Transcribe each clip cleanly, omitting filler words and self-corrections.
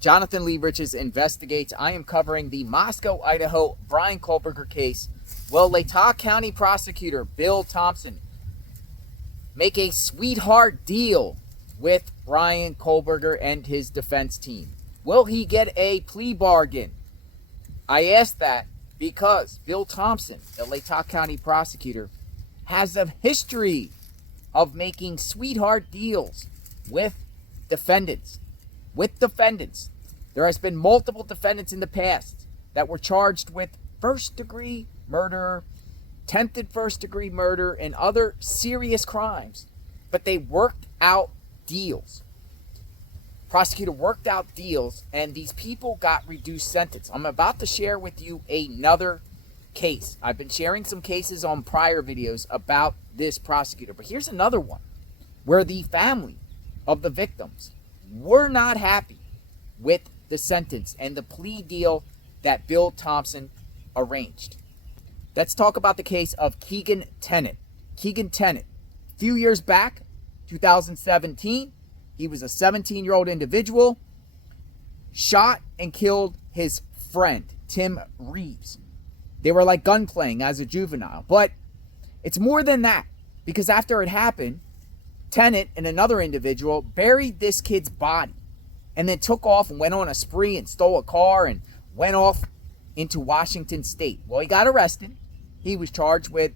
Jonathan Lee Riches Investigates. I am covering the Moscow, Idaho Bryan Kohberger case. Will Latah County Prosecutor Bill Thompson make a sweetheart deal with Bryan Kohberger and his defense team? Will he get a plea bargain? I ask that because Bill Thompson, the Latah County Prosecutor, has a history of making sweetheart deals with defendants. There has been multiple defendants in the past that were charged with first-degree murder, attempted first-degree murder, and other serious crimes. But they worked out deals. Prosecutor worked out deals, and these people got reduced sentence. I'm about to share with you another case. I've been sharing some cases on prior videos about this prosecutor, but here's another one where the family of the victims were not happy with the sentence and the plea deal that Bill Thompson arranged. Let's talk about the case of Keegan Tennant. Keegan Tennant, a few years back, 2017, he was a 17-year-old individual, shot and killed his friend, Tim Reeves. They were like gunplaying as a juvenile, but it's more than that, because after it happened, Tennant and another individual buried this kid's body and then took off and went on a spree and stole a car and went off into Washington State. Well, he got arrested. He was charged with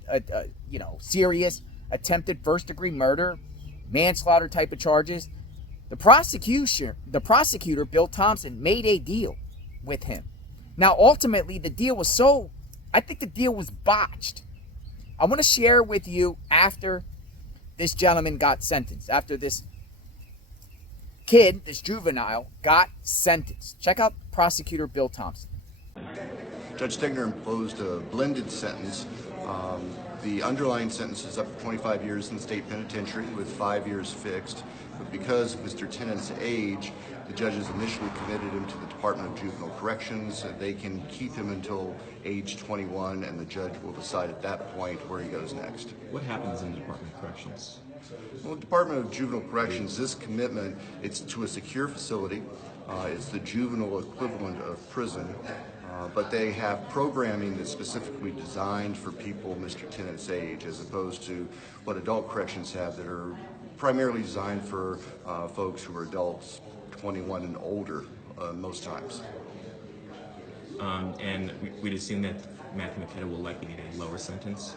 serious attempted first-degree murder, manslaughter type of charges. The prosecutor, Bill Thompson, made a deal with him. Now, ultimately, the deal was I think the deal was botched. I want to share with you after this gentleman got sentenced, after this kid, this juvenile, got sentenced. Check out Prosecutor Bill Thompson. Judge Stegner imposed a blended sentence. The underlying sentence is up to 25 years in the state penitentiary with 5 years fixed. But because of Mr. Tennant's age, the judges initially committed him to the Department of Juvenile Corrections. They can keep him until age 21, and the judge will decide at that point where he goes next. What happens in the Department of Corrections? Well, the Department of Juvenile Corrections, this commitment, it's to a secure facility. It's the juvenile equivalent of prison. But they have programming that's specifically designed for people Mr. Tennant's age, as opposed to what adult corrections have that are primarily designed for folks who are adults 21 and older most times. And we'd assume that Matthew McKetta will likely get a lower sentence?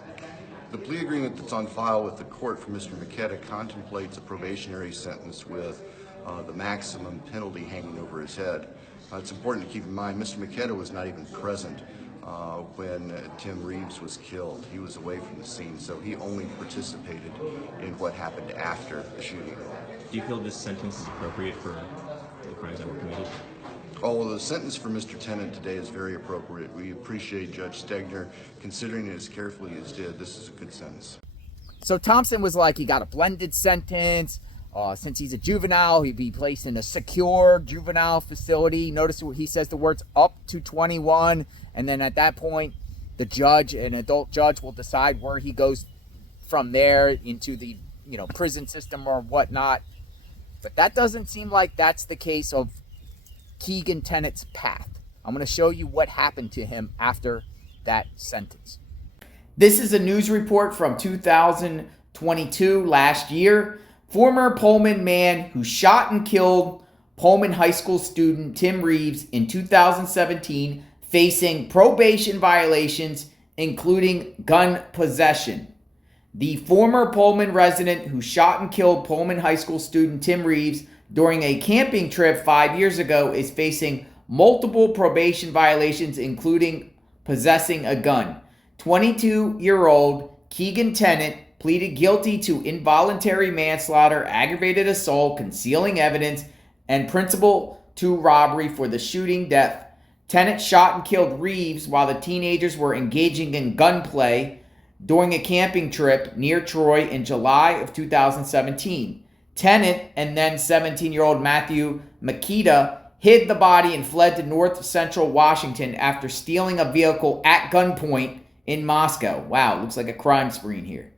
The plea agreement that's on file with the court for Mr. McKetta contemplates a probationary sentence with the maximum penalty hanging over his head. It's important to keep in mind Mr. McKetta was not even present when Tim Reeves was killed. He was away from the scene, so he only participated in what happened after the shooting. Do you feel this sentence is appropriate for the crimes that were committed? Oh, well, the sentence for Mr. Tennant today is very appropriate. We appreciate Judge Stegner considering it as carefully as did. This is a good sentence. So Thompson was like, he got a blended sentence. Since he's a juvenile, he'd be placed in a secure juvenile facility. Notice he says the words up to 21. And then at that point, an adult judge will decide where he goes from there into the prison system or whatnot. But that doesn't seem like that's the case of Keegan Tennant's path. I'm going to show you what happened to him after that sentence. This is a news report from 2022, last year. Former Pullman man who shot and killed Pullman High School student Tim Reeves in 2017 facing probation violations, including gun possession. The former Pullman resident who shot and killed Pullman High School student Tim Reeves during a camping trip 5 years ago is facing multiple probation violations, including possessing a gun. 22-year-old Keegan Tennant pleaded guilty to involuntary manslaughter, aggravated assault, concealing evidence, and principal to robbery for the shooting death. Tennant shot and killed Reeves while the teenagers were engaging in gunplay during a camping trip near Troy in July of 2017. Tennant and then 17-year-old Matthew McKetta hid the body and fled to north central Washington after stealing a vehicle at gunpoint in Moscow. Wow, looks like a crime spree here.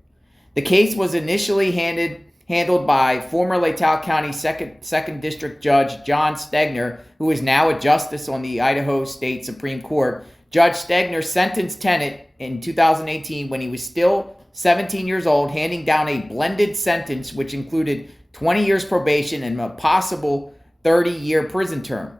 The case was initially handed handled by former Latah County Second District Judge John Stegner, who is now a justice on the Idaho State Supreme Court. Judge Stegner sentenced Tennant in 2018 when he was still 17 years old, handing down a blended sentence which included 20 years probation and a possible 30-year prison term.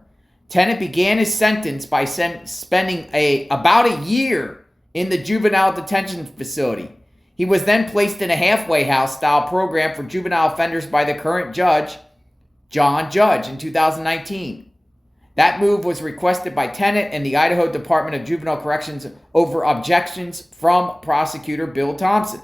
Tennant began his sentence by spending about a year in the juvenile detention facility. He was then placed in a halfway house style program for juvenile offenders by the current judge, John Judge, in 2019. That move was requested by Tennant and the Idaho Department of Juvenile Corrections over objections from prosecutor Bill Thompson.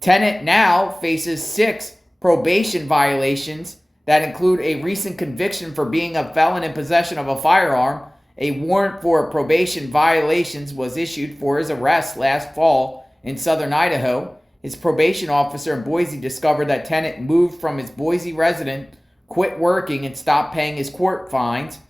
Tennant now faces 6 probation violations that include a recent conviction for being a felon in possession of a firearm. A warrant for probation violations was issued for his arrest last fall in southern Idaho. His probation officer in Boise discovered that Tennant moved from his Boise residence, quit working, and stopped paying his court fines.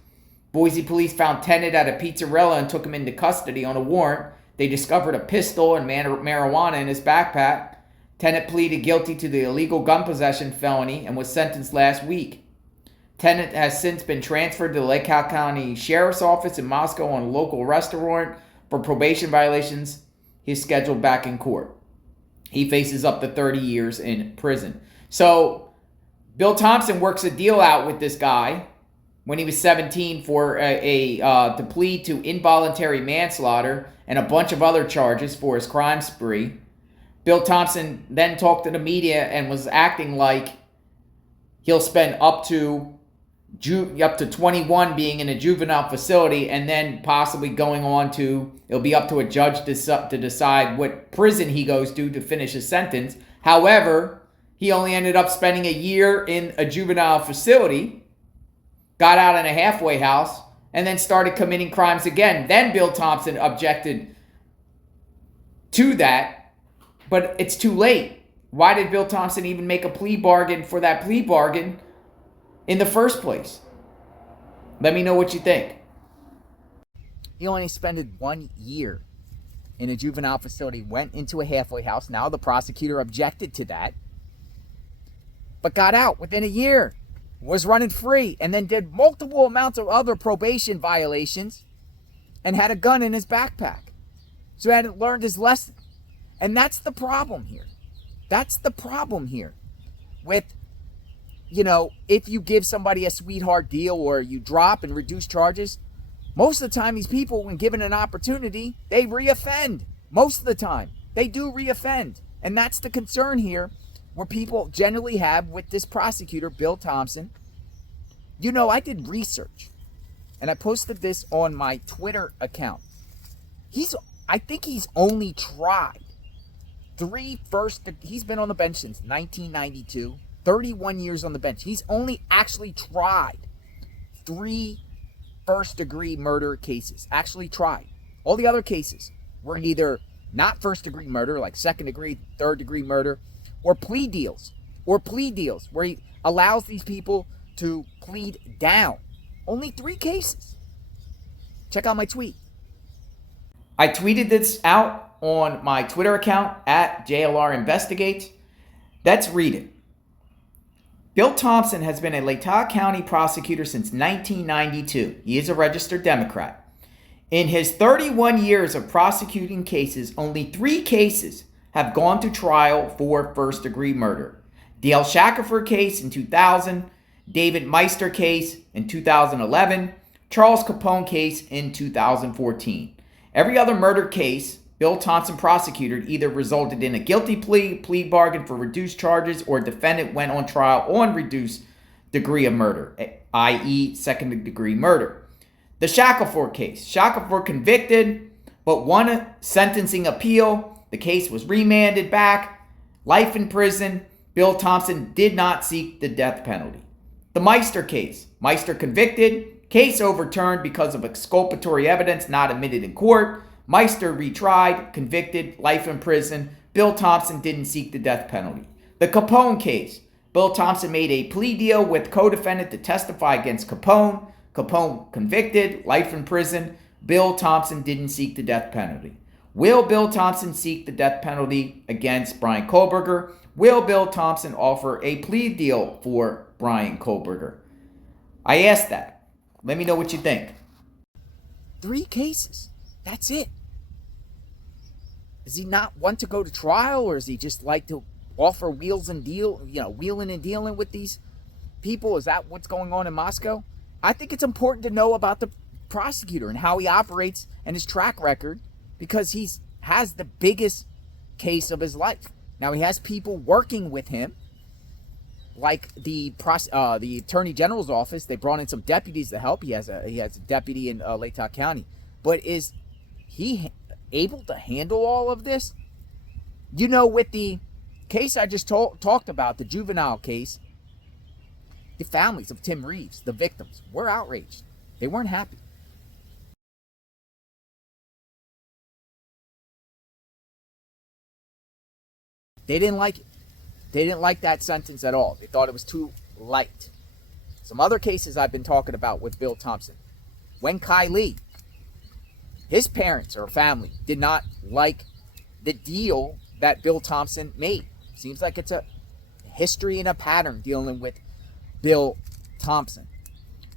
Boise police found Tennant at a pizzerella and took him into custody on a warrant. They discovered a pistol and marijuana in his backpack. Tennant pleaded guilty to the illegal gun possession felony and was sentenced last week. Tennant has since been transferred to the Latah County Sheriff's Office in Moscow on a local arrest warrant for probation violations. He's scheduled back in court. He faces up to 30 years in prison. So Bill Thompson works a deal out with this guy when he was 17 for to plead to involuntary manslaughter and a bunch of other charges for his crime spree. Bill Thompson then talked to the media and was acting like he'll spend up to 21 being in a juvenile facility and then possibly going on to, it'll be up to a judge to decide what prison he goes to finish his sentence. However, he only ended up spending a year in a juvenile facility, got out in a halfway house, and then started committing crimes again. Then Bill Thompson objected to that, but it's too late. Why did Bill Thompson even make a plea bargain for that plea bargain in the first place? Let me know what you think. He only spent 1 year in a juvenile facility, went into a halfway house. Now the prosecutor objected to that, but got out within a year, was running free, and then did multiple amounts of other probation violations and had a gun in his backpack. So he hadn't learned his lesson. And that's the problem here. That's the problem here with, if you give somebody a sweetheart deal or you drop and reduce charges, most of the time these people, when given an opportunity, they reoffend. Most of the time, they do reoffend. And that's the concern here, where people generally have with this prosecutor, Bill Thompson. I did research, and I posted this on my Twitter account. I think he's only tried he's been on the bench since 1992, 31 years on the bench. He's only actually tried 3 first-degree murder cases. Actually tried. All the other cases were either not first-degree murder, like second-degree, third-degree murder, or plea deals where he allows these people to plead down. Only 3 cases. Check out my tweet. I tweeted this out on my Twitter account at JLR Investigates. Let's read it. Bill Thompson has been a Latah County prosecutor since 1992. He is a registered Democrat. In his 31 years of prosecuting cases, only 3 cases have gone to trial for first-degree murder. Dale Shackelford case in 2000, David Meister case in 2011, Charles Capone case in 2014. Every other murder case Bill Thompson prosecuted either resulted in a guilty plea bargain for reduced charges, or defendant went on trial on reduced degree of murder, i.e. second-degree murder. The Shackelford case. Shackelford convicted, but won a sentencing appeal. The case was remanded back. Life in prison. Bill Thompson did not seek the death penalty. The Meister case. Meister convicted. Case overturned because of exculpatory evidence not admitted in court. Meister retried, convicted, life in prison. Bill Thompson didn't seek the death penalty. The Capone case. Bill Thompson made a plea deal with co-defendant to testify against Capone. Capone convicted, life in prison. Bill Thompson didn't seek the death penalty. Will Bill Thompson seek the death penalty against Bryan Kohberger? Will Bill Thompson offer a plea deal for Bryan Kohberger? I asked that. Let me know what you think. 3 cases. That's it. Does he not want to go to trial, or does he just like to offer wheeling and dealing with these people? Is that what's going on in Moscow? I think it's important to know about the prosecutor and how he operates and his track record, because he's has the biggest case of his life. Now, he has people working with him, like the Attorney General's office. They brought in some deputies to help. He has a deputy in Lake County. But is he able to handle all of this? With the case I just talked about, the juvenile case, the families of Tim Reeves, the victims, were outraged. They weren't happy. They didn't like it. They didn't like that sentence at all. They thought it was too light. Some other cases I've been talking about with Bill Thompson. When Kai Lee, his parents or family did not like the deal that Bill Thompson made. Seems like it's a history and a pattern dealing with Bill Thompson.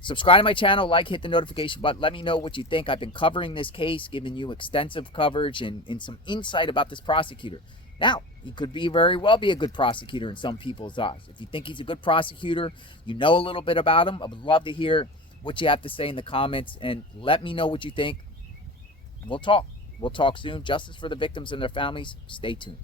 Subscribe to my channel, hit the notification button. Let me know what you think. I've been covering this case, giving you extensive coverage and some insight about this prosecutor. Now, he could very well be a good prosecutor in some people's eyes. If you think he's a good prosecutor, you know a little bit about him, I would love to hear what you have to say in the comments, and let me know what you think. We'll talk. We'll talk soon. Justice for the victims and their families. Stay tuned.